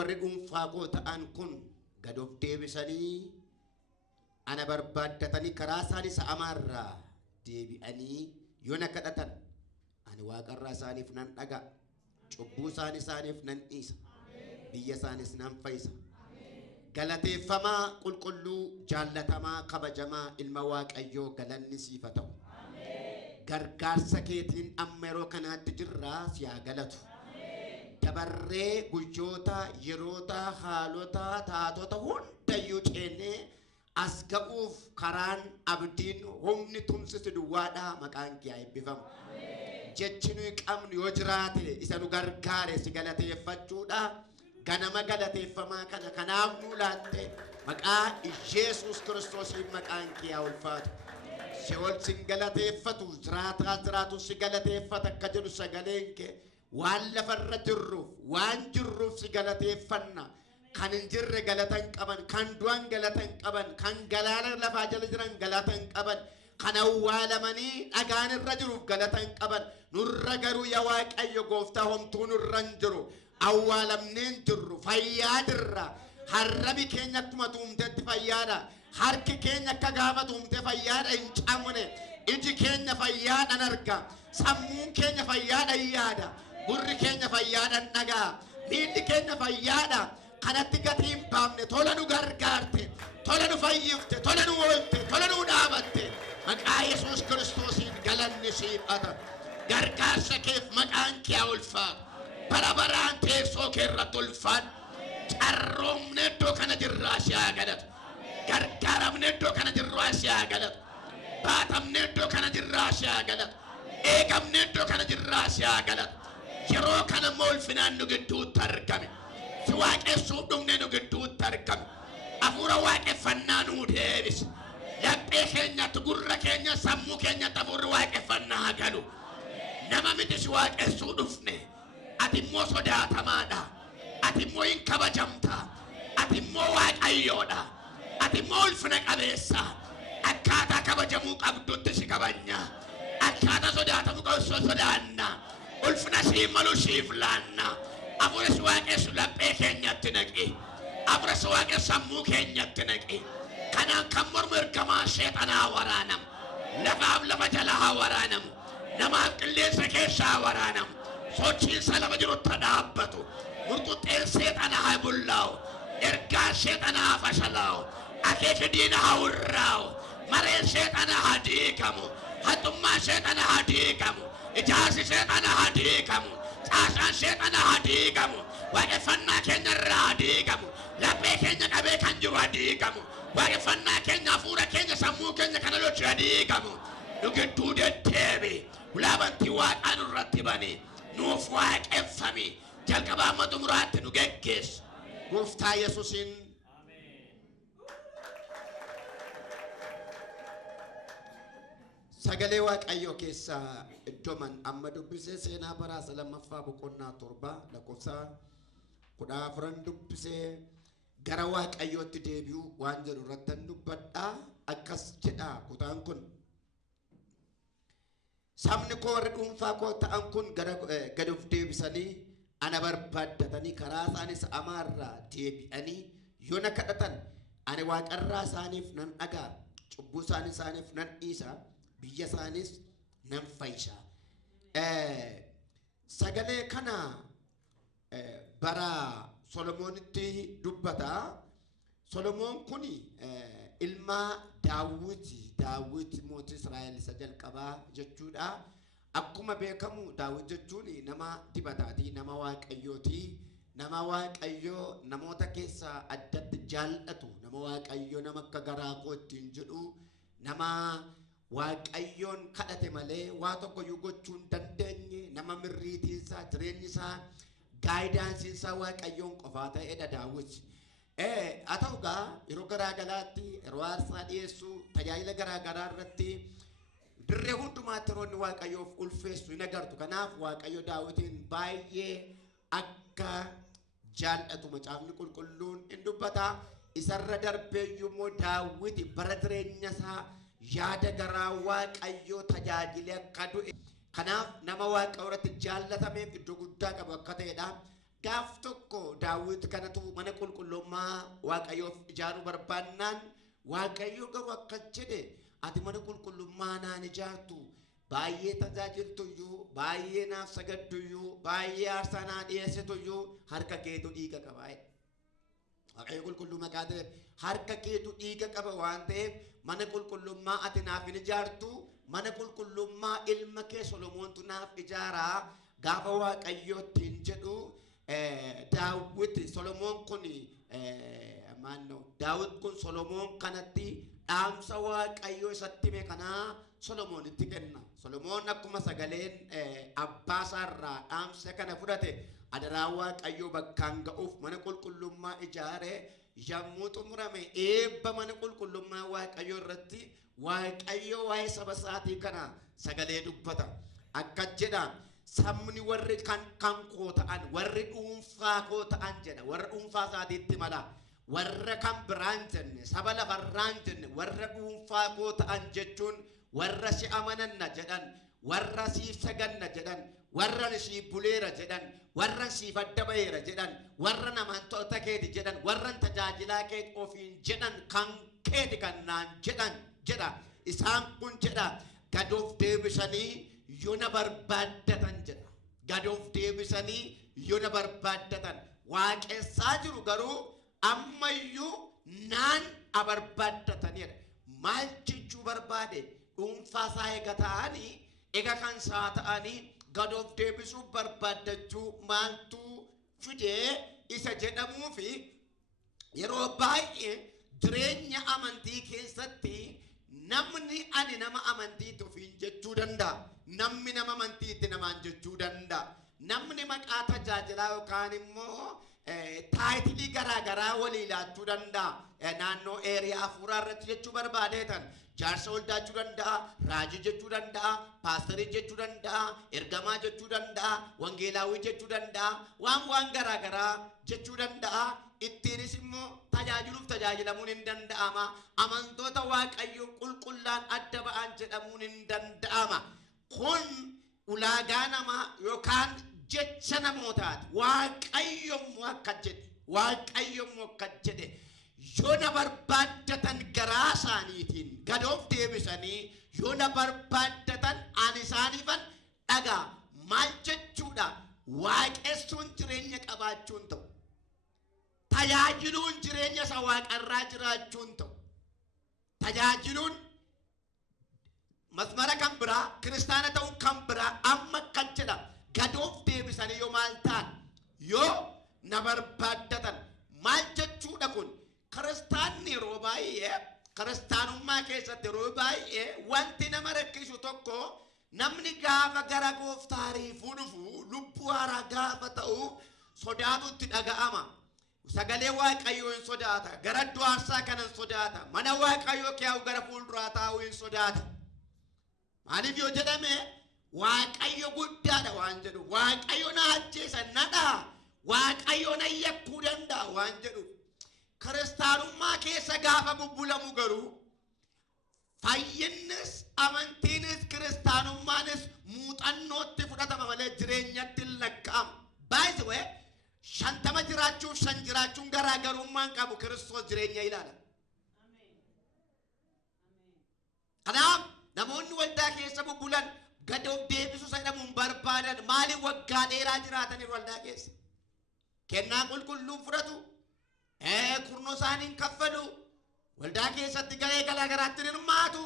warri dhuunfaa koo ta'an kun gad of deebisanii ana barbaaddatanii karaa isaanii sa'amaarraa deebi'anii yoo na kadhatan ani waaqarraa isaaniif nan dhaga cubbuu isaaniif nan dhiisa biyya isaanis nan fayyisa galateeffamaa qulqulluu jaallatamaa kabajamaa ilma waaqayyoo galanni siif haa ta'u gargaarsa keetiin amma yeroo kanaatti jirraa si haa galatu dabarree guyyoota yeroota haalota taatota hundayyuu ceennee as ga'uuf karaan abdiin humni tumsisu duwwaadhaa maqaan kee haa eebbifamu jechi nuyi qabnu yoo jiraate isa nu gargaare si galateeffachuudha ganama galateeffamaa kana kanaaf nu laatte maqaa Yesuus Kiristoosiin maqaan kee haa ulfaatu Seol sin galateeffatu jiraatu si galateeffata akka jedhu sagaleen kee waan lafarra jirruuf waan jirruuf si galateeffanna kan hin jirre galatan qaban kan du'an galatan qaban kan galaana lafaa jala jiran galatan qaban kan awwaalamanii dhagaan irra jiruuf galatan qaban nurra garuu yaa Waaqayyo gooftaa homtuu nurra hin jiru awwaalamneen jirru fayyaa jirra harrabi keenya akkuma tuumtetti fayyaadha harki keenya akka gaafa tuumte fayyaadha hin camne iji keenya fayyaadhaan arga sammuun keenya fayyaadhaan yaada gurri keenya fayyaadhaan dhagaa miilli keenya fayyaadha kanatti gatii hin baafne tola nu gargaarte tola nu fayyifte tola nu oolte tola nu dhaabatte maqaa Yesuus Kiristoosiin galanni siif haa ta'u gargaarsa keef maqaan kee haa ulfaatu bara baraan teessoo kee irratti ulfaatu carroomne iddoo kana jirraa si haa galatu gargaaramne iddoo kana jirraa si haa galatu baatamne iddoo kana jirraa si haa galatu eegamne iddoo kana jirraa si haa galatu yeroo kana immoo ulfinaan nu gidduutti argame si waaqessuuf dhumne nu gidduutti argame hafuura waaqeffannaa nuu deebise laphee keenyatti gurra keenya sammuu keenyatti hafuurri waaqeffannaa haa galu nama miti si waaqessuu dhufne ati immoo sodaatamaadha ati immoo hin kabajamta ati immoo waaqayyoodha ati immoo ulfina qabeessa akkaataa kabajamuu qabdutti si kabanya akkaataa sodaatamuu qabdu sodaanna ulfina sii malu siif laanna hafuura si waaqessu laphee keenyatti naqi hafuura si waaqessu sammuu keenyatti naqi kanaan kan mormu ergamaa sheexanaa waraanamu lafaaf lafa jalaa waraanamu namaaf qilleensa keessaa waraanamu sochiinsa lafa jirutti dhaabbatu murtuuxeen seexanaa haa bullaa'u ergaan seexanaa haa fashalaa'u akeeka diinaa haa urraa'u mareen seexanaa haa diigamu haxummaa seexanaa haa diigamu ijaarsi seexanaa haa diigamu caasaan seexanaa haa diigamu waaqeffannaa keenya irraa haa diigamu laphee keenya qabee kan jiru haa diigamu waaqeffannaa keenya hafuura keenya sammuu keenya kana lochi haa diigamu nu gidduu deddeebi ulaabantii waaqaa nurratti bani nuuf waaqeffami jalqabaa amma xumuraatti nu geggeessu gooftaa Yesuusiin sagalee waaqayyoo keessaa iddoman amma dubbisee seenaa baraasa lammaffaa boqonnaa 7 lakkoofsa 14 dubbisee gara waaqayyootti deebi'u waan jedhu irratti dubbadhaa akkas jedha kutaan kun sabni koo warri dhuunfaa koo ta'an kun gad of deebisanii ana barbaaddatanii karaa isaanis amaarraa deebi'anii yoo na kadhatan ani waaqarraa isaaniif nan dhagaa cubbuu isaaniif nan dhiisa biyya isaanis nan fayyisa sagalee kana bara Solomoonitti dubbata Solomoon kun ilma Daawit mootii Israa'el isa jalqabaa jechuudha akkuma beekamu Daawit jechuun nama dibataati nama waaqayyooti nama waaqayyoo namoota keessaa addatti jaallatu nama waaqayyoo nama akka garaa kootiin jedhu nama waaqayyoon kadhate malee waa tokko iyyuu gochuu hin dandeenye nama mirriitiinsaa jireenyi isaa gaayidaansiinsaa waaqayyoon qofaa ta'edha Daawit ataugaa yeroo garaagaraatti yeroo aarsaa dhiyeessuu tajaajila garaagaraa irratti dirree hundumaatti roonni waaqayyoof ulfeessu hin agartu kanaaf waaqayyo Daawitiin baay'ee akka jaallatu macaafni qulqulluun hin dubbata isarra darbeeyyuu immoo Daawit bara jireenya isaa yaada garaa waaqayyoo tajaajilee akka du'e kanaaf nama waaqayyo irratti jaallatameef iddoo guddaa qabu akka ta'edha gaaf tokko Daawit kanatu mana qulqullummaa Waaqayyoof ijaaruu barbaannaan Waaqayyo garuu akka jedhe ati mana qulqullummaa naan ijaartu baay'ee tajaajiltuyyuu baay'ee naaf sagadduyyuu baay'ee aarsaa naa dhiyeessituyyuu harka keetu dhiiga qaba. Waaqayyo qulqulluu maqaa ta'eef harka keetu dhiiga qaba waan ta'eef mana qulqullummaa ati naaf hin ijaartu mana qulqullummaa ilma kee Solomoontu naaf ijaaraa gaafa Waaqayyootti hin jedhu Daawit Solomoon kun Daawit kun Solomoon kanatti dhaamsa Waaqayyoo isatti hime kanaa Solomoonitti kenna. Solomoon akkuma sagaleen abbaa isaarraa dhaamsa kana fudhate adaraa Waaqayyoo bakkaan ga'uuf mana qulqullummaa ijaare yommuu xumurame eebba mana qulqullummaa Waaqayyoo irratti Waaqayyoo waa'ee saba isaatii kana sagalee dubbata. Akka jedha sabni warri kan koo ta'an warri dhuunfaa koo ta'an jedha warra dhuunfaa isaatiitti mala warra kan biraan jenne saba lafarraan jenne warra dhuunfaa koo ta'an jechuun warra si amananna jedhan warra siif saganna jedhan warra siif buleera jedhan warra siif adda ba'eera jedhan warra namoota keeti jedhan warra tajaajilaa kee ofiin jedhan kan keeti kan naan jedhan jedha isaan kun jedha gad of deebisanii yoo na barbaaddatan jedha gad of deebisanii yoo na barbaaddatan waaqessaa jiru garuu ammayyuu naan abarbaaddataniidha. Maal jechuu barbaade dhuunfaa isaa eegata'anii ega kan isaa ta'anii gad of deebisuu barbaaddachuu maaltu fidee isa jedhamuu fi yeroo baay'ee jireenya amantii keessatti namni ani nama amantiitti ofiin jechuu danda'a. Namni nama amantiitti namaan jechuu danda'a. Namni maqaa tajaajilaa yookaan immoo taayitilii garaagaraa walii laachuu danda'a. Naannoo eeriyaa hafuuraa irratti jechuu barbaadeetan jaarsa waldaa jechuu danda'a, raajii jechuu danda'a, paasterii jechuu danda'a, ergamaa jechuu danda'a, wangeelaawii jechuu danda'a, waan garaagaraa jechuu danda'a. Ittiinis immoo tajaajiluuf tajaajilamuun hin danda'ama. Amantoota Waaqayyoo qulqullaan adda ba'an jedhamuun hin danda'ama. Kun ulaagaa namaa yookaan jecha namootaati. Waaqayyoommoo akka jedhe yoo na barbaaddatan garaa isaaniitiin gad of deebisanii yoo na barbaaddatan ani isaaniifan dhagaa. Maal jechuudha? Waaqessuun jireenya qabaachuun ta'u. Tajaajiluun jireenya isa waaqarraa jiraachuun ta'u. Tajaajiluun masmara kan biraa kiristaana ta'uu kan biraa amma kan jedha gad of deebisanii yoo maal ta'an yoo na barbaaddatan maal jechuudha kun? Kiristaanni yeroo baay'ee kiristaanummaa keessatti yeroo baay'ee wanti nama rakkisu tokko namni gaafa gara gooftaarii dhufu lubbuu haaraa gaafa ta'u sodaatutti dhaga'ama. Sagalee Waaqayyoo hin sodaata. Gara iddoo aarsaa kana hin sodaata. Mana Waaqayyoo kee'u gara fuulduraa taa'uu hin sodaata. Maaliif yoo jedhame Waaqayyo guddaadha waan jedhu. Waaqayyo na ajjeesa nadha. Waaqayyo na yakkuu danda'a waan jedhu. Kiristaanummaa keessa gaafa bubbulamu garuu fayyinnis amantiinis kiristaanummaanis muuxannootti fudhatama malee jireenyatti hin lakkaa'amu. By the way, shantama jiraachuuf shan jiraachuun garaagarummaan qabu Kiristoos jireenya ilaala. Kanaaf namoonni waldaa keessa bubbulan gad of deebisu jedhamuun barbaadan maaliif waggaa dheeraa jiraataniif waldaa keessa? Kennaa qulqulluun fudhatu, kurnoo isaaniin kaffalu, waldaa keessatti garee garaagaraatti hirmaatu,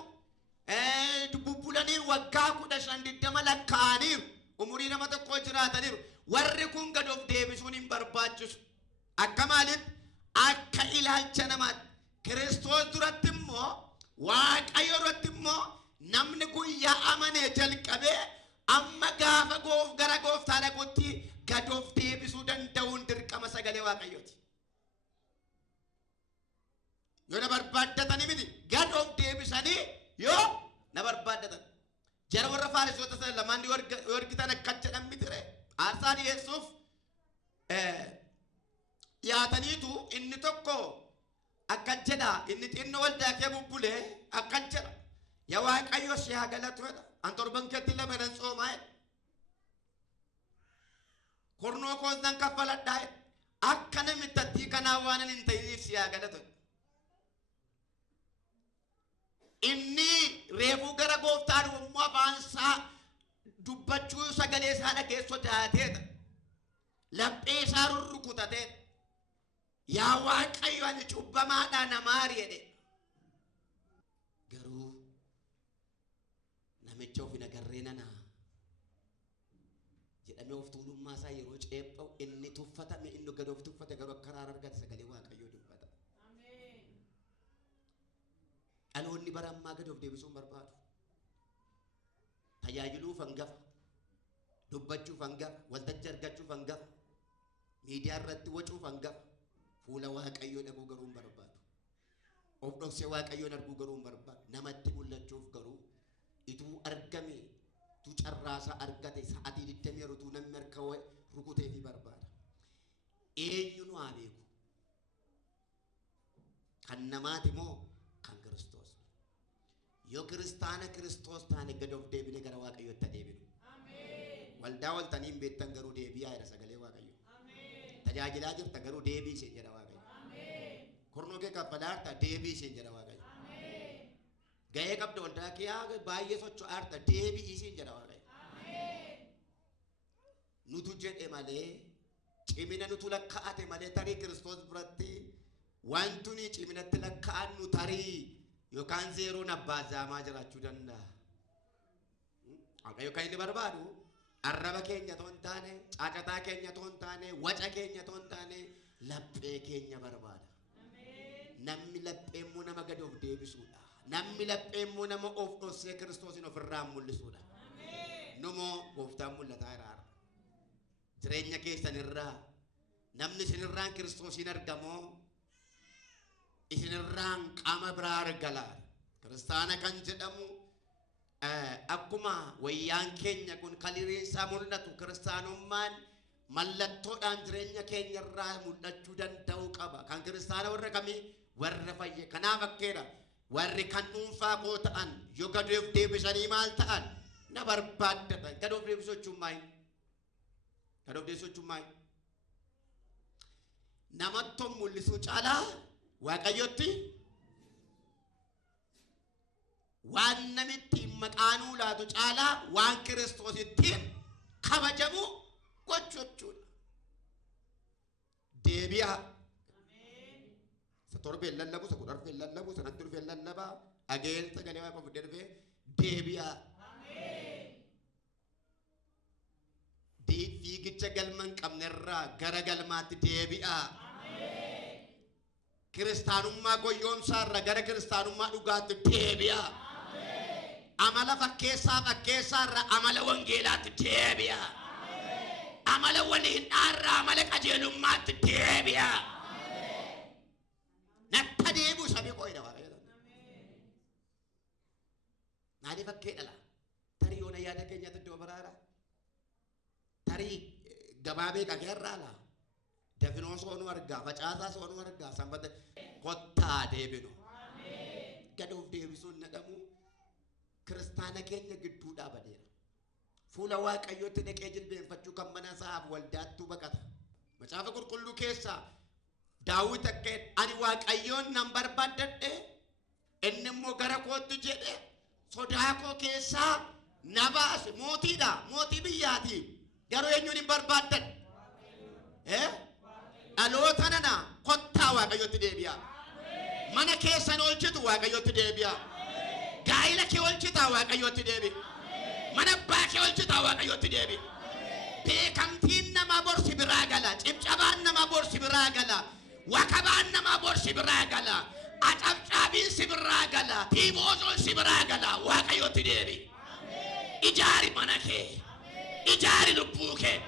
bubbulaniin waggaa 15-20 lakkaa'aniiru, umurii nama tokkoo jiraataniiru. Warri kun gad of deebisuun hin barbaachisu. Akka maalitti? Akka ilaalcha namaatti. Kiristoos duratti immoo Waaqayyo duratti immoo namni guyyaa amanee jalqabee amma gaafa gara gooftaa dhaqutti gad of deebisuu danda'uun dirqama sagalee Waaqayyooti. Yoo na barbaaddatanii miti gad of deebisanii yoo na barbaaddatan. Jara warra Faarisoota sana lamaan yoo argitan akka jedhan miti ree. Aarsaa dhiyeessuuf dhiyaataniitu inni tokko akka jedha inni xinnoo waldaa kee bubbulee akka jedha yaa Waaqayyo si haa galatu jedha. An torban keetti lama nan soomaa jedha. kornoo koosnan kaffaladhaa akka namitti kanaa waan hin ta'iniif siyaa galatu inni reefuu gara gooftaan uummaa baansaa dubbachuu sagalee isaa dhageessoo taateedha laphee isaa rurrukutateedha yaa Waaqayyo ani cubbamaadhaa namaari jedhe garuu namicha ofina garreenana jedhamee of tuulummaa isaa yeroo ceephaa'u inni tuffatame inni gad of tuffate garuu akka araara argate sagalee Waaqayyoo dubbata. Dhaloonni bara ammaa gad of deebisuun barbaadu. Tajaajiluuf hangafa, dubbachuuf hangafa, waltajjii argachuuf hangafa, miidiyaa irratti wacuuf hangafa, fuula Waaqayyoo dhabuu garuu hin barbaadu. Of dhoksee Waaqayyoon arguu garuu hin barbaadu. Namatti mul'achuuf garuu ituu argame tu carraasa argate sa'atii 20 rutuu namni harka rukutee fi barbaada. Eenyu nu haa beeku? Kan namaati moo kan Kiristoos? Yoo kiristaana Kiristoos taane gad of deebine gara Waaqayyootti deebinu. Ameen. Waldaa waltaniin beektan garuu deebi'aa jedha sagalee Waaqayyoo. Ameen. Tajaajilaa jirta garuu deebii isheen jedha Waaqayyo. Ameen. Kornoo kee kaffalaarta deebii isheen jedha Waaqayyo. Ameen. Gahee qabda waldaa kee baay'ee socho'aarta deebii isheen jedha Waaqayyo. Ameen. Nutu jedhe malee cimina nutu lakkaa'ate malee tarii Kiristoos biratti wantuni ciminatti lakkaa'an nu tarii yookaan zeeroon abbaa zaamaa jiraachuu danda'a. Waaqayyo kan inni barbaadu arraba keenya toon taane, caacataa keenya toon taane, waca keenya toon taane, laphee keenya barbaada. Namni laphee immoo nama gad of deebisuudha. Namni laphee immoo nama of dhoksee Kiristoosin ofirraa mul'isuudha. Numoo gooftaan mul'ataa jira. Jireenya keessan irraa namni isinirraan Kiristoosin argamoo isinirraan qaama biraa argala. Kiristaana kan jedhamu akkuma wayyaan keenya kun kaliriinsaa mul'atu kiristaanummaan mallattoodhaan jireenya keenya irraa mul'achuu danda'u qaba. Kan kiristaana warra kamii warra fayye. Kanaaf akkeedha warri kan dhuunfaa koo ta'an yoo gad of deebisanii maal ta'an na barbaaddatan. Gad of deebisuu jechuun maali? Gad of deebisuu jechuun maali? Namatti mul'isuu caalaa Waaqayyotti waan namitti maqaanuu laatu caalaa waan Kiristoosittiin kabajamu gochuudha. Deebi'a. Sa torbeen lallabu, sa kudharfeen lallabu, sa natturfeen lallabaa ageelsa galee Waaqa of darbee deebi'a. Fiigicha galma hin qabnerraa gara galmaatti deebi'a. Kiristaanummaa goyoomsaarra gara kiristaanummaa dhugaatti deebi'a. Amala fakkeessaarra amala wangeelaatti deebi'a. Amala waliin dhaarra amala qajeelummaatti deebi'a. Natta deebi'u sabii qoyda Waaqayyo. Maaliif fakkee dhala? Tarii yoona yaada keenyatti iddoo biraadha. Tarii gabaabee qageerraa laa. Dafinoo soonuu argaa, facaasaa soonuu argaa, sanbata kottaa deebinu. Gad of deebisuun nadhamu kiristaana keenya gidduu dhaabateera. Fuula Waaqayyootti dhaqee jilbeenfachuu kan mana isaaf waldaattuu baqata. Macaafa qulqulluu keessaa Daawit akkeen ani Waaqayyoon nan barbaadadhe inni immoo gara kootti jedhe sodaa koo keessaa na baase. Mootiidha, mootii biyyaati. Garuu eenyuun hin barbaaddan? Dhaloota nana kottaa Waaqayyootti deebi'a. Mana keessan oolchitu Waaqayyootti deebi'a. Gaa'ila kee oolchitaa Waaqayyootti deebi'a. Mana abbaa kee oolchitaa Waaqayyootti deebi'a. Beekamtiin nama borsi biraa gala. Cibcabaan nama borsi biraa gala. Wakabaan nama borsi biraa gala. Acabcaabiin si biraa gala. Tiimoosoon si biraa gala. Waaqayyootti deebi'a. Ijaari mana kee. Ijaari lubbuu kee.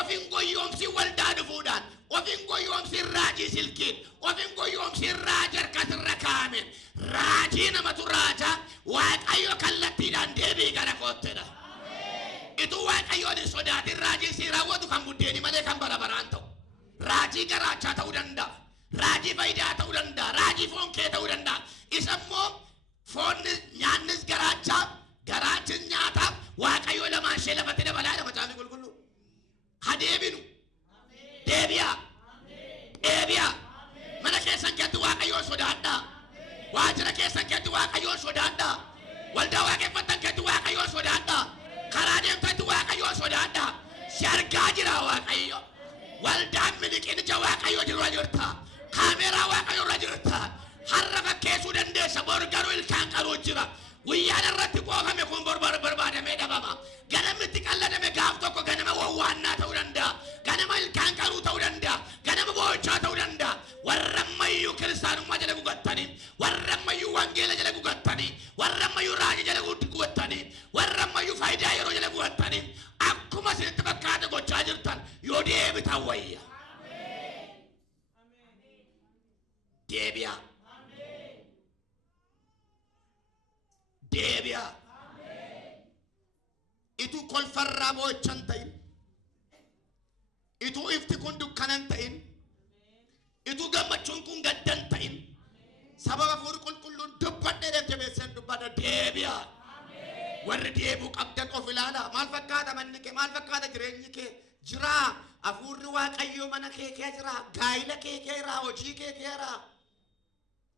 Ofin goyoomsi waldaa dhufuudhaan. Ofin goyoomsi raajii silkiin. Ofin goyoomsi raaja harkasirra kaa'ameen. Raajii namatu raaja Waaqayyo kallattiidhaan deebii gara koottedha. Ituu Waaqayyoon hin sodaatin raajii si raawwatu kan buddeeni malee kan bara baraan ta'u. Raajii garaachaa ta'uu danda'a. Raajii faayidaa ta'uu danda'a. Raajii foon kee ta'uu danda'a. Isa immoo foonni nyaannis garaachaa garaachin nyaataaf Waaqayyo lamaan ishee lafatti dabalaadha Macaafni Qulqulluu. Hadeebinu waaqayyoon sodaadha. Waldaa waaqeffatan keetti waaqayyoon sodaadha. Karaa deemtatti waaqayyoon sodaadha. Si argaa jira waaqayyo. Waldaan miliqinicha waaqayyo jirra jirta. Kaameeraa waaqayyo irra jirta. Har'a fakkeessuu dandeessa bor garuu ilkaan qaruu jira. Guyyaan irratti qoofame kun barbaadamee dhabama. Ganamni itti qalladame gaaf tokko ganama wawwaannaa ta'uu danda'a. Ganama ilkaan qaruu ta'uu danda'a. Ganama boochaa ta'uu danda'a. Warra ammayyuu kiristaanummaa jala gugattanii, warra ammayyuu wangeela jala gugattanii, warra ammayyuu raajii jala gugattanii, warra ammayyuu faayidaa yeroo jala gugattanii akkuma isinitti fakkaate gochaa jirtan yoo deebitan wayya. Deebi'a. Deebi'a. Itu kolfarraa boochan ta'in, itu ifti kun dukkanan ta'in, itu gammachuun kun gaddan ta'in, sababa fuudhu qulqulluun dubbadhee deemtebeessan dubbadha. Deebi'a. Warri deebuu qabdan of ilaala. Maal fakkaata manni kee? Maal fakkaata jireenyi kee? Jira hafuurri waaqayyoo mana kee kee jira. Gaa'ila kee kee jira. Hojii kee kee jira.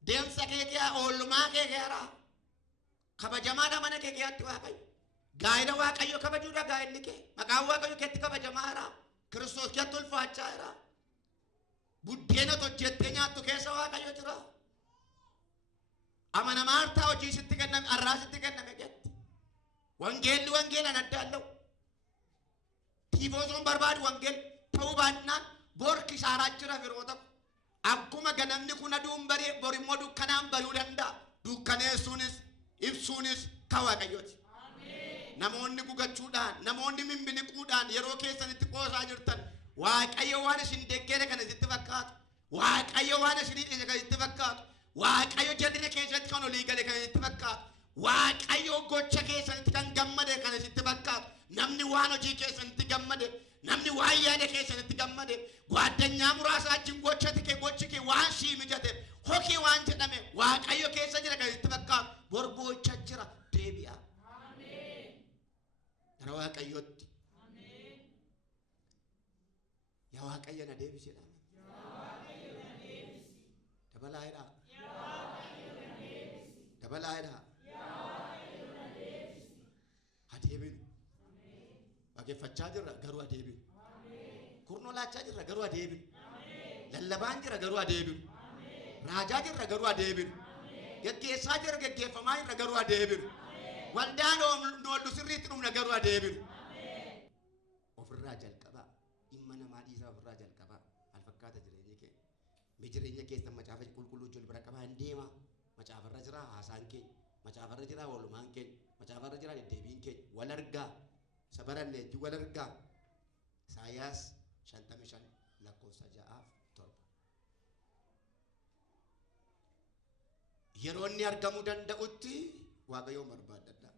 Deemsa kee kee jira. Oolmaa kee kee jira. Kabajamaadha mana kee keetti waaqayyo. Gaa'ila waaqayyo kabajuudha gaa'illi kee. Maqaan waaqayyo keetti kabajamaa jira. Kiristoos keetti ulfaachaa jira. Buddeena hojjettee nyaattu keessa waaqayyo jira. Amanamaa hartaa hojii sitti kenname, arraa sitti kenname jetti. Wangeelli wangeelaan adda allahu. Tiifoosoon barbaadu wangeelli ta'uu baannaan bor kisaaraa jira firoota. Akkuma ganamni kun aduun baree bor immoo dukkanaan bari'uu danda'a. Dukkaneessuunis ibsuunis kan waaqayyooti. Namoonni gugachuudhaan, namoonni mimbiliquudhaan yeroo keessanitti qoosaa jirtan waaqayyo waan isin deeggeere kana sitti fakkaatu. Waaqayyo waan isin dhiise kan sitti fakkaatu. Waaqayyo jal'ina keessatti kan olii gale kan sitti fakkaatu. Waaqayyo gocha keessatti kan gammade kan sitti fakkaatu. Namni waan hojii keessatti gammade, namni waan yaada keessatti gammade, gwaaddanyaa muraasa wajjin gochi kee waan sii mijate, hokii waan jedhame waaqayyo keessa jira kan sitti fakkaatu. Borboocha jira. Deebi'a. Gara waaqayyootti. Yaa waaqayyo na deebisidha. Dabalaayidha. Dabalaayidha. Adeebinu. Waaqeffachaa jirra garuu adeebinu. Kurnoo laachaa jirra garuu adeebinu. Lallabaan jira garuu adeebinu. Raajaa jirra garuu adeebinu. Geggeessaa jirra geggeeffamaa jirra garuu adeebinu. Waldaan oollu sirriitti dhumna garuu adeebinu. Ofirraa jalqabaa. Dhimma namaa dhiisaa ofirraa jalqabaa. Maal fakkaata jireenya kee? Jireenya keessan macaafa qulqulluu ijoollee bira qabaa hin deema. Macaafarra jira haasaan keenya. Macaafarra jira oolmaan keenya. Macaafarra jira deddeebiin keenya. Wal argaa. Sabaran leenjii wal argaa. Isaayyaas 55 lakkoofsa 6-7. Yeroo inni argamuu danda'utti waaqayyoon barbaadadha.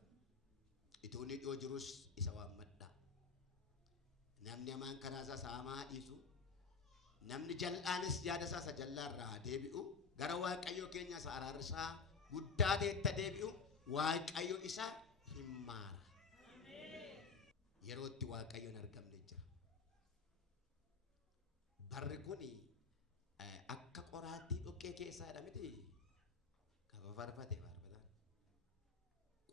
Itoo inni dhiyoo jirus isa waammadha. Namni hamaan karaa isaa saamaa dhiisu. Namni jal'aanis yaada isaa isa jallaarraa deebi'u. Gara waaqayyo keenya isa araarsaa guddaa ta'etti deebi'u. Waaqayyo isa hin maara. Yeroo itti waaqayyoon argamne jira. Barri kuni akka qoraattii dhoqqee keessaadha miti. Kafa farfate farfataan.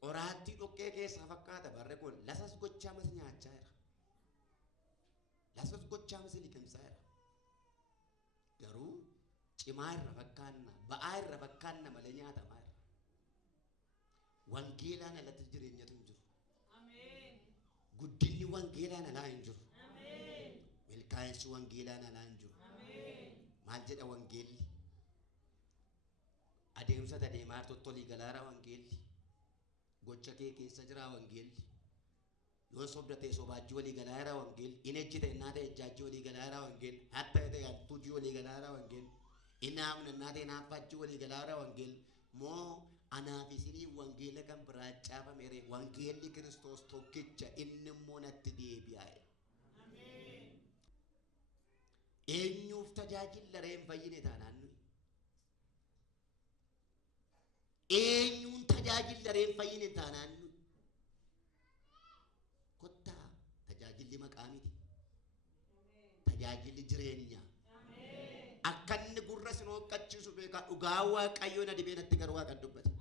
Qoraattii dhoqqee keessaa fakkaata barri kun lasas gochaamas nyaachaa jira. Lasas gochaamas liqimsaa jira. Garuu cimaa irra fakkaanna, ba'aa irra fakkaanna malee nyaatamaa jira. Wangeelaan alatti jireenyatu hin jiru. Guddinni wangeelaan alaa hin jiru. Milkaa'insi wangeelaan alaa hin jiru. Maal jedha wangeelli? Adeemsa deemaa tottolii galaara wangeelli. Gocha kee keessa jira wangeelli. Yoo sobdatee sobaajii walii galaara wangeelli. In ejjite innaata ejjaajii walii galaara wangeelli. Hatta ta'e hattuujii walii galaara wangeelli. Inaamna innaata inaaffaajii walii galaara wangeelli. Moo anaaf isinii wangeela kan biraa caafamere wangeelli Kiristoos tokkicha inni immoo natti deebi'aa. Eenyuuf tajaajilla reen fayyine taanaan nuyi? Eenyuun tajaajilla reen fayyine taanaan nuyi? Kottaa tajaajilli maqaa miti. Tajaajilli jireenya. Akka inni gurra sin hooqqachiisu beekaa dhugaa waaqayyoon adibee natti gara Waaqan dubbate.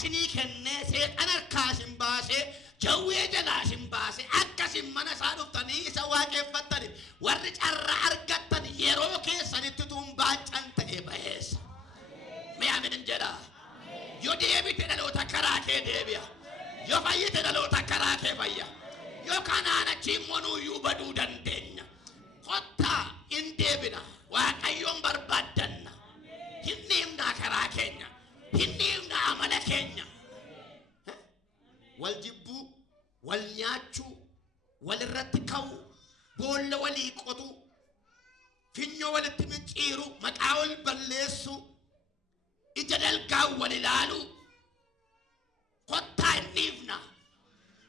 sini kenne seexana harkaasin baase jawwee jalaasin baase akkasin mana isaa dhuftanii isa waaqeffattani warri carraa argattan yeroo keessanitti tumbaacan ta'e baheessa. Mee aminin jedha. Yoo deebite dhaloota karaa kee deebi'a. Yoo fayyite dhaloota karaa kee fayya. Yoo kanaan achiin monuuyyuu baduu dandeenya. Kottaa hin deebina. Waaqayyoon barbaaddanna. Hin dhiibnaa karaa keenya. Hin dhiibnaa amala keenya. Wal jibbuu, wal nyaachuu, wal irratti ka'uu, boolla walii qotu, finyoo walitti micciiru, maqaa wal balleessu, ija dalgaa wal ilaalu. Kottaa hin dhiibna.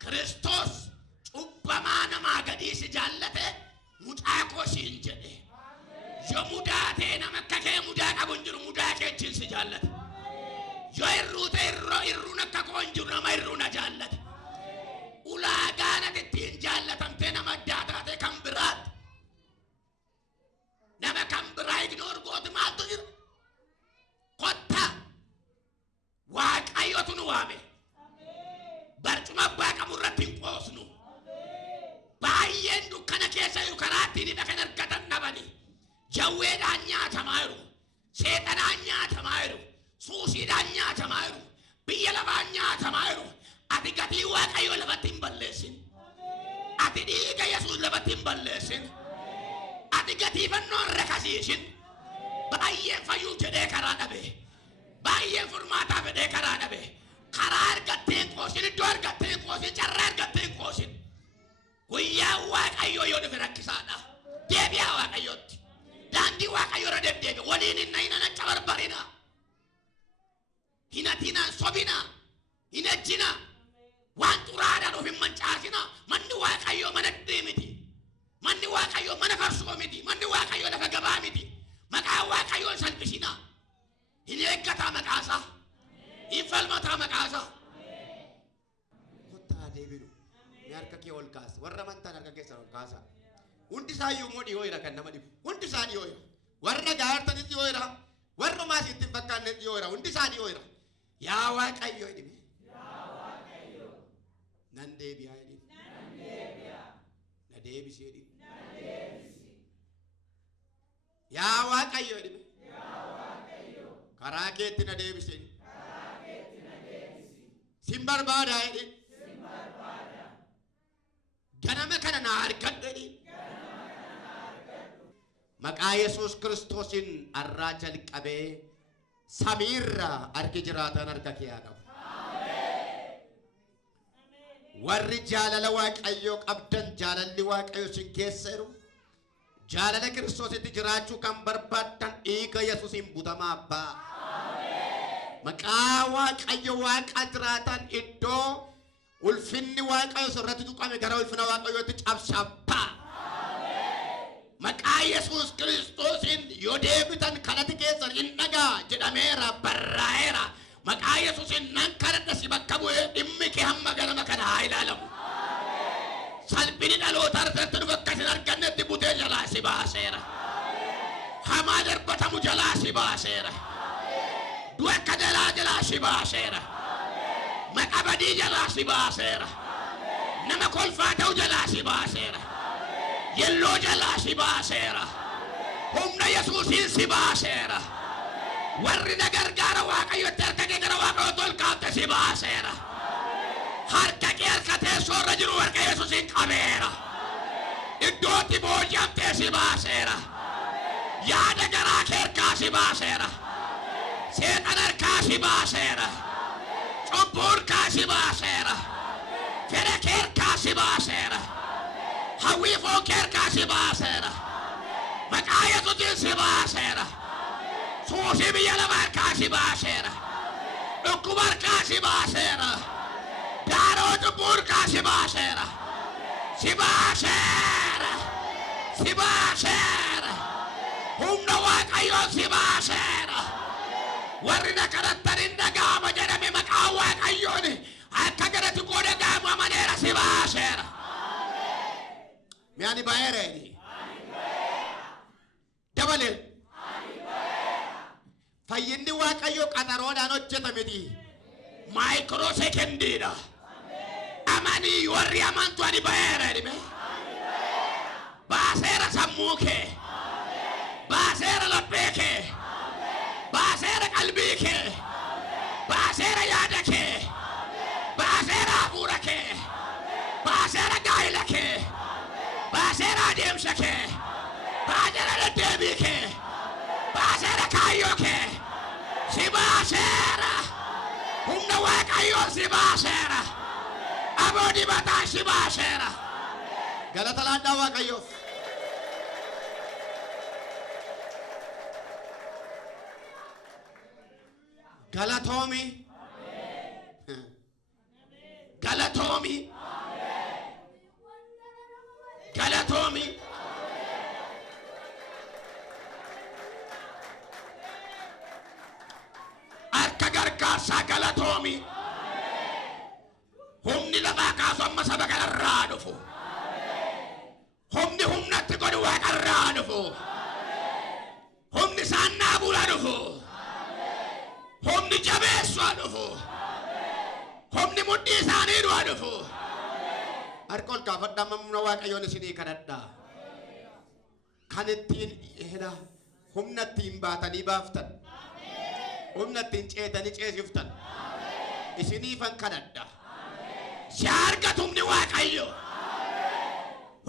Kiristoos cubbamaa namaa gadii si jaallate mucaa koo siin jedhe. Yoo mudaa ta'e nama akka kee mudaa qabu hin jiru mudaa keetiin si jaallate. Yoo irruu ta'e irruun akka koo hin jiru nama irruu na jaallate. Ulaagaan ati ittiin jaallatamtee nama addaa taate kan biraatti. Nama kan biraa ignoor gooti maaltu jira? Kottaa Waaqayyotu nu waame. Barcuma abbaa qabu irratti hin qoosnu. Baay'een dukkana keessa jiru karaatti ni dhaqan argatan dhabani. Jawweedhaan nyaatamaa jiru. Seexanaan nyaatamaa jiru. Suusiidhaan nyaatamaa jiru. Biyya lafaan nyaatamaa jiru. Ati gatii Waaqayyoo lafatti hin balleessin. Ati dhiiga Yesuus lafatti hin balleessin. Ati gatii fannoon rakasiisin. Baay'een fayyuu jedhee karaa dhabe. Baay'een furmaataa fedhee karaa dhabe. Karaa argattee hin qoosin, iddoo argattee hin qoosin, carraa argattee hin qoosin. Guyyaa Waaqayyoo yoo dhufe rakkisaadha. Deebi'aa Waaqayyootti. Daandii Waaqayyoo irra deddeebi. Waliin hin nacha barbarina. Hin hatina, sobina, hin ejjina. Waan xuraadhaan of hin mancaasina. Manni Waaqayyoo mana iddoo miti. Manni Waaqayyoo mana farsoo miti. Manni Waaqayyoo lafa gabaa miti. Maqaa Waaqayyoo salphisina. Hin eeggataa maqaasaa. Hin falmataa maqaasaa. Kottaa deebinu. Ni harka kee ol kaasa. Warra amantaan harka keessan ol kaasa. Hundi isaayyuu immoo dhiyoo jira kan nama dhibu. Hundi isaa dhiyoo jira. Warra gaartanis dhiyoo jira. Warra maasii ittiin fakkaanne dhiyoo jira. Hundi isaa dhiyoo jira. Yaa Waaqayyoo dhibe. Nan deebi'aa jedhin. Na deebisee jedhin. Yaa Waaqayyoo dhibe. Karaa keetti na deebisee. Sin barbaadaa jedhin. Ganama kana na argadhu jedhin. Maqaa Yesuus Kiristoosin arraa jalqabee samiirra argi jiraatan harka kee haa qabu. Warri jaalala Waaqayyoo qabdan jaalalli Waaqayyoo sin keessa jiru. Jaalala Kiristoositti jiraachuu kan barbaaddan dhiiga Yesuusin butamaa abbaa. Maqaa Waaqayyo Waaqa jiraatan iddoo ulfinni Waaqayyo sirratti tuqame gara ulfina Waaqayyootti cabsabbaa. Maqaa Yesuus Kiristoosin yoo deebitan kadhati keessan hin dhagaa jedhameera barraa'eera. Maqaa Yesuusin nan kadhadha si bakka bu'ee dhimmi kee hamma ganama kana haa ilaalamu. Salphini dhaloota irratti dhufe akka isin argannetti butee jalaa si baaseera. Hamaa darbatamu jalaa si baaseera. Du'a akka jalaa si baaseera. Maqaa badii jalaa si baaseera. Nama kolfaa ta'u jalaa si baaseera. Yelloo jalaa si baaseera. Humna Yesuusiin si baaseera. Warri na gargaara Waaqayyotti harka kee gara Waaqayyootti ol kaafte si baaseera. Harka kee harka teessoo irra jiru harka Yesuusiin qabeera. Iddootti booji'amtee si baaseera. Yaada garaa kee harkaa si baaseera. Seexana harkaa si baaseera. Cubbuu harkaa si baaseera. Fedha kee harkaa si baaseera. Hawwii foon kee harkaa si baaseera. Maqaa Yesuusiin si baaseera. Suusii biyya lafaa harkaa si baaseera. Dhukkuba harkaa si baaseera. Daaroo cubbuu harkaa si baaseera. Si baaseera. Si baaseera. Humna Waaqayyoo si baaseera. Warri na kadhattan hin dhaga'ama jedhame maqaa Waaqayyoon akka galatti koo dhaga'amu amaneera si baaseera. Mi'aani baay'eereeni. Dabalee. Fayyinni Waaqayyoo qaxaroodhaan hojjetameti. Microsecondiidha. Amanii warri amantu ani baheera dhime. Baaseera sammuu kee. Baaseera laphee kee. Baaseera qalbii kee. Baaseera yaada kee. Baaseera hafuura kee. Baaseera gaa'ila kee. Baaseera adeemsa kee. Baaseera deddeebii kee. Baaseera kaayyoo kee. Si baaseera. Humna Waaqayyoo si baaseera. Aboo dibataa si baaseera. Galata laadhaa Waaqayyoof. Galatoomi. Galatoomi. Galatoomi. Harka gargaarsaa galatoomi. Humni lafaa kaasu amma saba kanarraa dhufu. Humni humnatti godhu Waaqarraa dhufu. Humni saannaa bula dhufu. Humni jabeessaa dhufu. Humni mudhii isaanii du'a dhufu. Harka ol kaafadhaa humna Waaqayyoon isinii kadhadhaa. Kan ittiin humna ittiin baatanii baaftan. Humna ittiin ceetanii ceesiftan. Isiniifan kadhadhaa. Si argatu humni Waaqayyoo.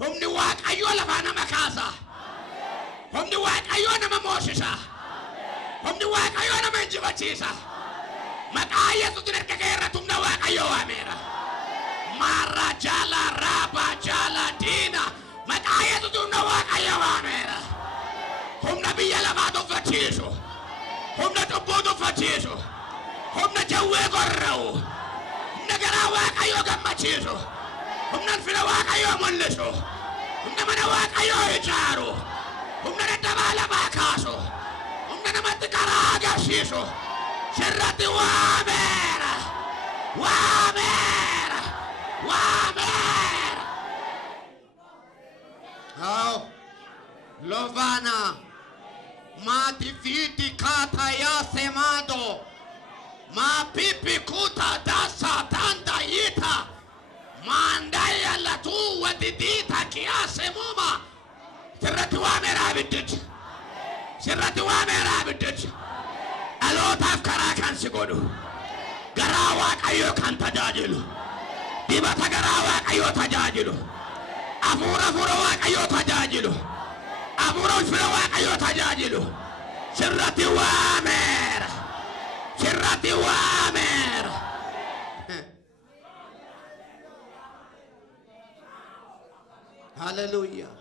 Humni Waaqayyoo lafaa nama kaasa. Humni Waaqayyoo nama moosisa. Humni Waaqayyoo nama injifachiisa. Maqaa Yesuusin erga keerratti humna Waaqayyoo waameera. Mara jala raba jala diina. Maqaa Yesuusin humna Waaqayyoo waameera. Humna biyya lafaa tuffachiisu. Humna cubbuu tuffachiisu. Humna jawwee gorra'u. Humna garaa Waaqayyoo gammachiisu. Humna ulfina Waaqayyoo mul'isu. Humna mana Waaqayyoo ijaaru. Humna dadhabaa lafaa kaasu. Humna namatti karaa agarsiisu. Sirratti waameera. Waameera. Waameera. Lovana. Mati vidi kata ya semado. Ma pipi kuta dasa tanda ita. Mandaya la tu wadidita kiase muma. Sirratti waameera abidit. Sirratti waameera abidit. Alootaaf karaa kan si godhu. Garaa Waaqayyoo kan tajaajilu. Dibata garaa Waaqayyoo tajaajilu. Hafuura Waaqayyoo tajaajilu. Hafuura ulfina Waaqayyoo tajaajilu. Sirratti waameera. Sirratti waameera. Hallelujah.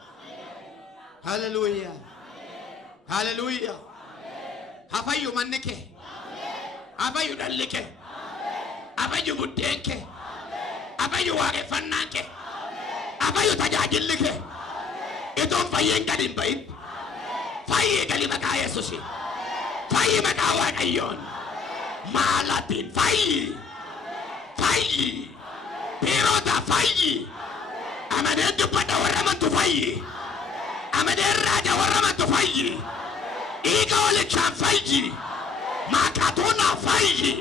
Hallelujah. Hallelujah. Hafayu mannike. Hafayu dallike. Hafayu buddeenke. Hafayu waaqeffannanke. Hafayu tajaajillike. Itoon fayyeen gad hin bahin. Fayyee gali maqaa Yesuusi. Fayyee maqaa Waaqayyoon. Maalatiin fayyi. Fayyi. Dhiirota fayyi. Amadeen dubbadha warra mantu fayyi. Amadeen raaja warra mantu fayyi. Dhiiga olichaan fayyi. Maakatuuna fayyi.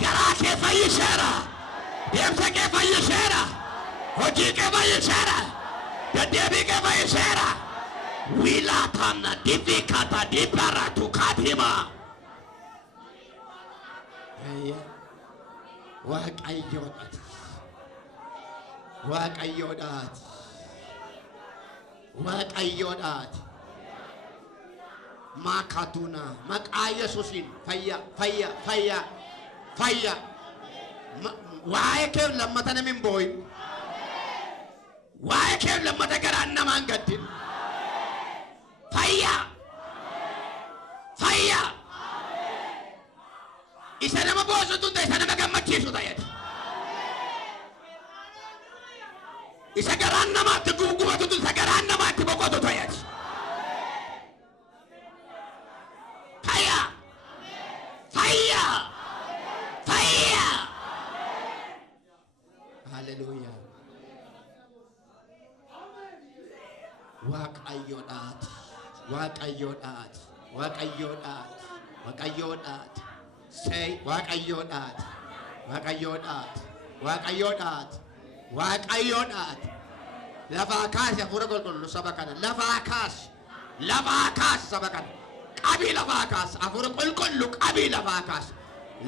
Garaa kee fayyiseera. Deemsa kee fayyiseera. Hojii kee fayyiseera. Deddeebii kee fayyiseera. Wilaatana difikata dibaratu katima. Waaqayyoodhaati. Waaqayyoodhaati. Waaqayyoodhaati. Maakatuuna maqaa Yesuusin fayya fayya fayya fayya. Waa'ee kee lammata nama hin boo'in. Waa'ee kee lammata garaan nama hin gaddin. Fayya. Fayya. Isa nama boosutu ta'e isa nama gammachiisu ta'eeti. Isa garaan namaatti gubatutu isa garaan namaatti boqotu ta'eeti. Fayya. Fayya. Fayya. Hallelujah. Waaqayyoodhaati. Waaqayyoodhaati. Waaqayyoodhaati. Waaqayyoodhaati. Say Waaqayyoodhaati. waaqayyoodhaat waaqayyoodhaat waaqayyoodhaat lafaa kaasi hafuura qulqullu saba kana lafaa kaasi saba kana qabii lafaa kaasi hafuura qulqullu qabii lafaa kaasi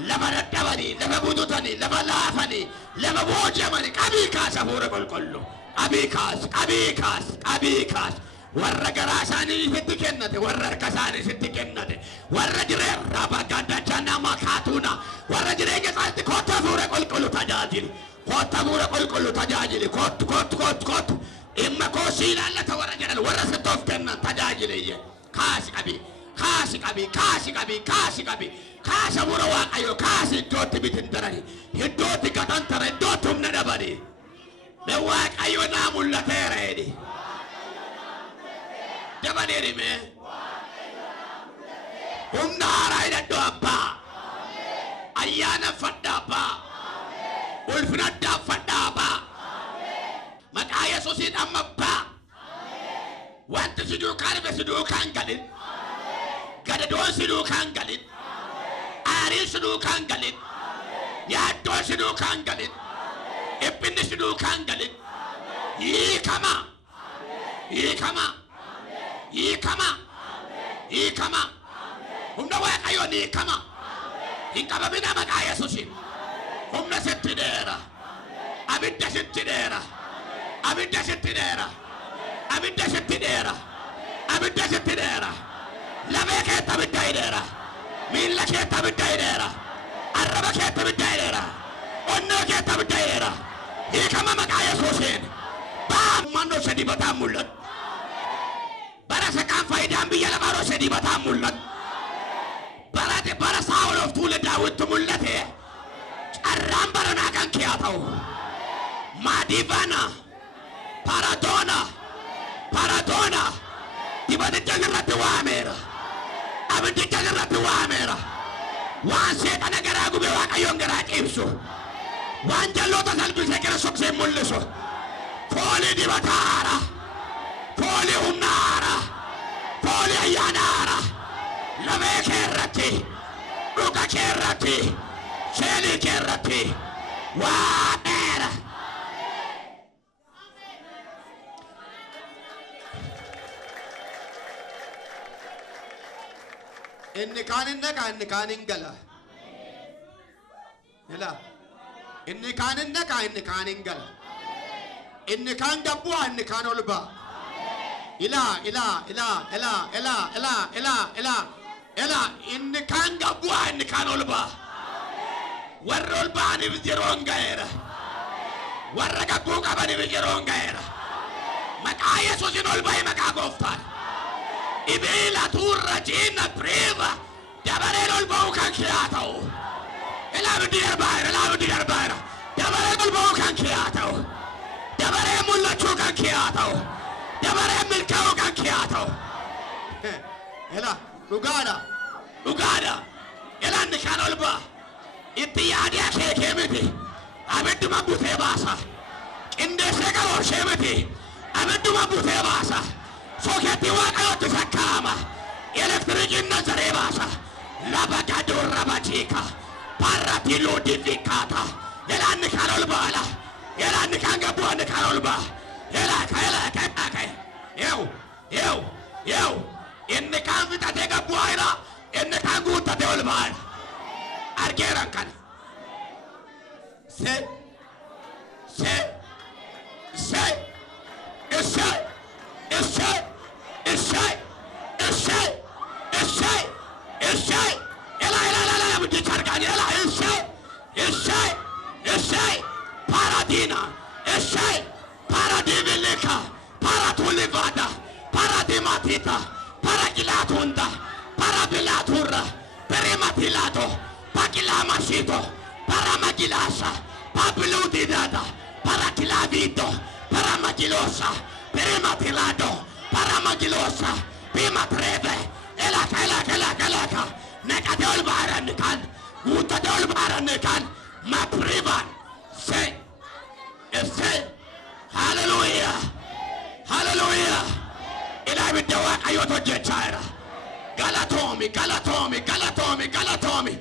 lama daddabanii lama budutanii lama laafanii lama boojamanii qabii kaasi hafuura qulqullu qabii kaasi warra garaa isaanii sitti kennate warra harka isaanii sitti kennate warra jireenya bagadacha nama kaatuna warra jireenya isaatti kootta hafuura qulqullu tajaajili kootta hafuura qulqullu tajaajili kootu imma koosii ilaallata warra jedhan warra sitti of kennan tajaajili kaasi qabii kaasa hafuura waaqayyo kaasi iddootti bitindarani iddootti gatantara iddootti humna dhabani me waaqayyo naa mul'ateera jedhi dabaneeri mee humna haaraa hidhadhu abbaa ayyaana fadha abbaa ulfina addaa fadha abbaa maqaa yesuusiin amma abbaa wanti si duukaan ife si duukaan galin gadadoon si duukaan galin aariin si duukaan galin yaaddoon si duukaan galin dhiphina si duukaan galin hiikama humna waaqayyoon hiikama hin qabamina maqaa yesuusiin humna sitti dheera abidda sitti dheera lamee keetta abidda hidheera miilla keetta abidda hidheera arraba keetta abidda hidheera onnee keetta abidda hidheera hiikama maqaa yesuusiin baamannoo sadii bataan mul'atu bara sakaan faayidaan biyya lamaa sadii bataan mul'atu bara Saa'ol of tuule Daawit mul'ate carraan baranaa kan kee haa ta'u maadivana paradoona dibaticha irratti waameera abiddicha irratti waameera waan seexana garaa gube waaqayyoon garaa qibsu waan jalloota salphisee gara soksee mul'isu foolii dibataara foolii humnaara foolii ayyaanaara lamee kee irratti dhuga kee irratti seelii kee irratti waameera inni kaan hin naqa inni kaan hin gala inni kaan hin naqa inni kaan hin gala inni kaan gabbu'a inni kaan ol ba'a inni kaan gabbu'a inni kaan ol ba'a warra ol ba'aniif yeroon ga'eera warra gabbuu qabaniif yeroon ga'eera maqaa yesuusin ol ba'i maqaa gooftaan ibila turra jinna priva dabareen ol ba'u kan kee haa ta'u abiddi darbaayira dabareen ol ba'u kan kee haa ta'u dabareen mul'achuu kan kee haa ta'u dabareen milkaa'uu kan kee haa ta'u dhugaadha inni kaan ol ba'a itti yaadee akeekee miti abidduma butee baasa qindeessee qarooshee miti abidduma butee baasa sokeetti waaqayyootti fakkaama elektirikiin nazaree baasa laba gadoo rabachiika parratti luudifikaata inni kaan ol baala inni kaan gabbuu inni kaan ol ba'a inni kaan fixatee gabbuu ayira inni kaan guuttatee ol baala argeeran kana paradimilika paratulivada paradimatita paragilatunda parabilaturra perimatilato pagilamasito paramagilasa pabiludidada parakilavito paramagilosa perimatilado paramagilosa pimatreve elaka nekate ol baaran kan guutate ol baaran kan maprivan say hallelujah ila ibidda waaqayyoot hojjechaa jira galatomi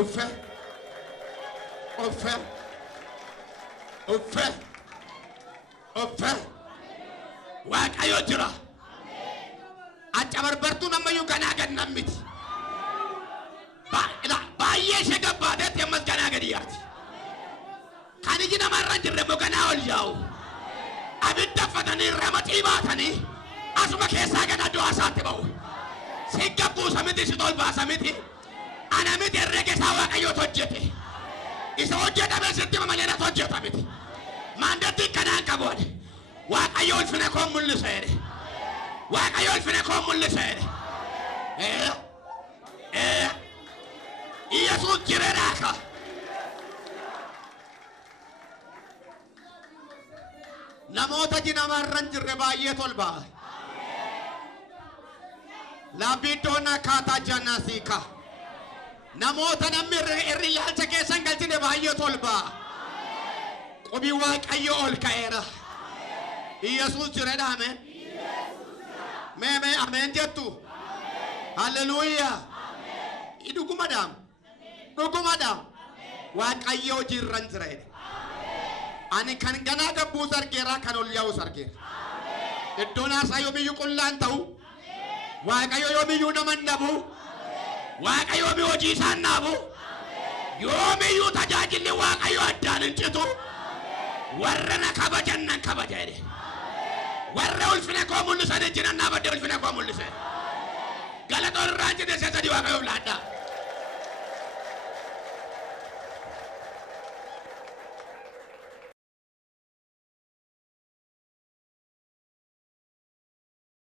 uffe Uffe. Uffe. Uffe. Waaqayyo jira. Acha barbartuu nammayyuu ganaa gad nammiti. Baay'ee ishee gabbaateetti ammas ganaa gadi yaati. Kan iji namarra hin jirre immoo ganaa ol yaa'u. Abidda uffatanii ramaxii baatanii asuma keessaa gad addoo asaatti ba'u. Si gabbuusa miti si tolbaasa miti. Ana miti herrega isaa Waaqayyootu hojjete. Isa hojjetame sitti malee natti hojjeta miti. Maandattii kanaan qabuun Waaqayyo ulfina koo mul'iseera. Waaqayyo ulfina koo mul'iseera. Yesuus jireedhaa. Namoota jinamarra hin jirre baay'ee tolbaa. Laabiddoon akkaataa jannasiika. Namoota namni irri yaalcha keessan galchine baay'ee tolbaa. Qubii Waaqayyo ol ka'eera. Yesuus jireedhaa ameen. Mee ameen jettu. Halleluuyaa. Dhugumadhaam. Dhugumadhaam. Waaqayyo jirran jireedha. Ani kan ganaa gabbuu sargeera kan ol yaa'u sargeera. Iddoon haasaa yoomiyyuu qullaan ta'u. Waaqayyo yoomiyyuu naman dhabu. Waaqayyo yoomii hojii isaan naabu. Yoomiyyuu tajaajilli Waaqayyo addaan hin citu. Warra na kabajan nan kabaja jedhe. Warra ulfina koo mul'isan jiran naa badde ulfina koo mul'ise. Galatoon irraa jedhe sadii Waaqayyoof laadhaa.